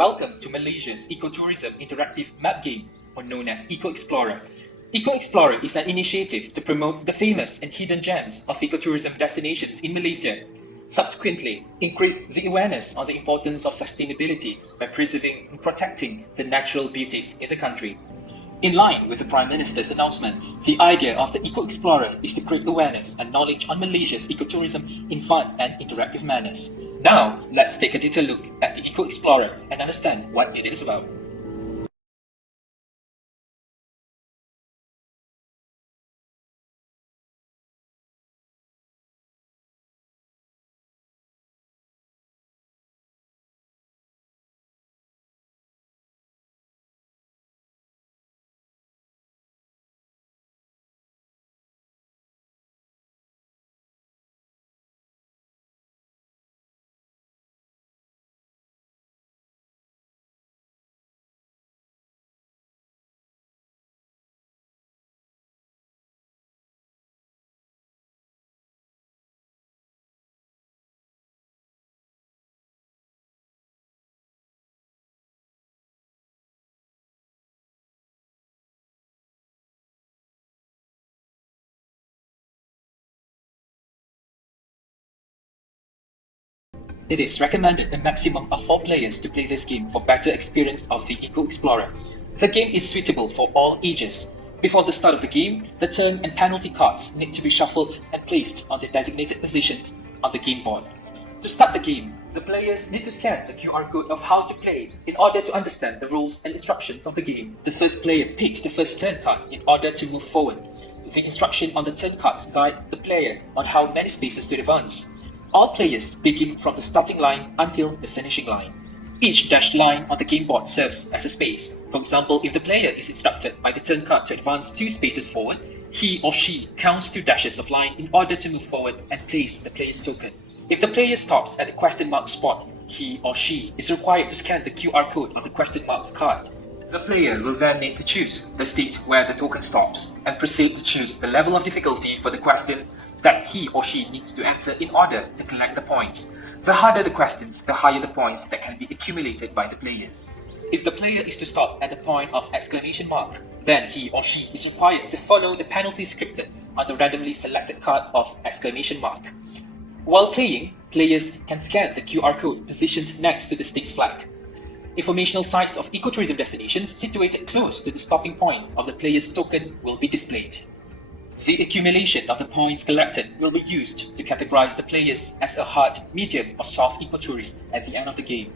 Welcome to Malaysia's ecotourism interactive map game, or known as EcoXplorer. EcoXplorer is an initiative to promote the famous and hidden gems of ecotourism destinations in Malaysia. Subsequently, increase the awareness on the importance of sustainability by preserving and protecting the natural beauties in the country. In line with the Prime Minister's announcement, the idea of the EcoXplorer is to create awareness and knowledge on Malaysia's ecotourism in fun and interactive manners. Now, let's take a detailed look at the EcoXplorer and understand what it is about. It is recommended a maximum of 4 players to play this game for better experience of the EcoXplorer. The game is suitable for all ages. Before the start of the game, the turn and penalty cards need to be shuffled and placed on their designated positions on the game board. To start the game, the players need to scan the QR code of how to play in order to understand the rules and instructions of the game. The first player picks the first turn card in order to move forward. The instruction on the turn cards guide the player on how many spaces to advance. All players begin from the starting line until the finishing line. Each dashed line on the game board serves as a space. For example, if the player is instructed by the turn card to advance 2 spaces forward, he or she counts 2 dashes of line in order to move forward and place the player's token. If the player stops at the question mark spot, he or she is required to scan the QR code on the question mark card. The player will then need to choose the state where the token stops and proceed to choose the level of difficulty for the questions that he or she needs to answer in order to collect the points. The harder the questions, the higher the points that can be accumulated by the players. If the player is to stop at the point of exclamation mark, then he or she is required to follow the penalty scripted on the randomly selected card of exclamation mark. While playing, players can scan the QR code positioned next to the stakes flag. Informational sites of ecotourism destinations situated close to the stopping point of the player's token will be displayed. The accumulation of the points collected will be used to categorize the players as a hard, medium, or soft ecotourist at the end of the game.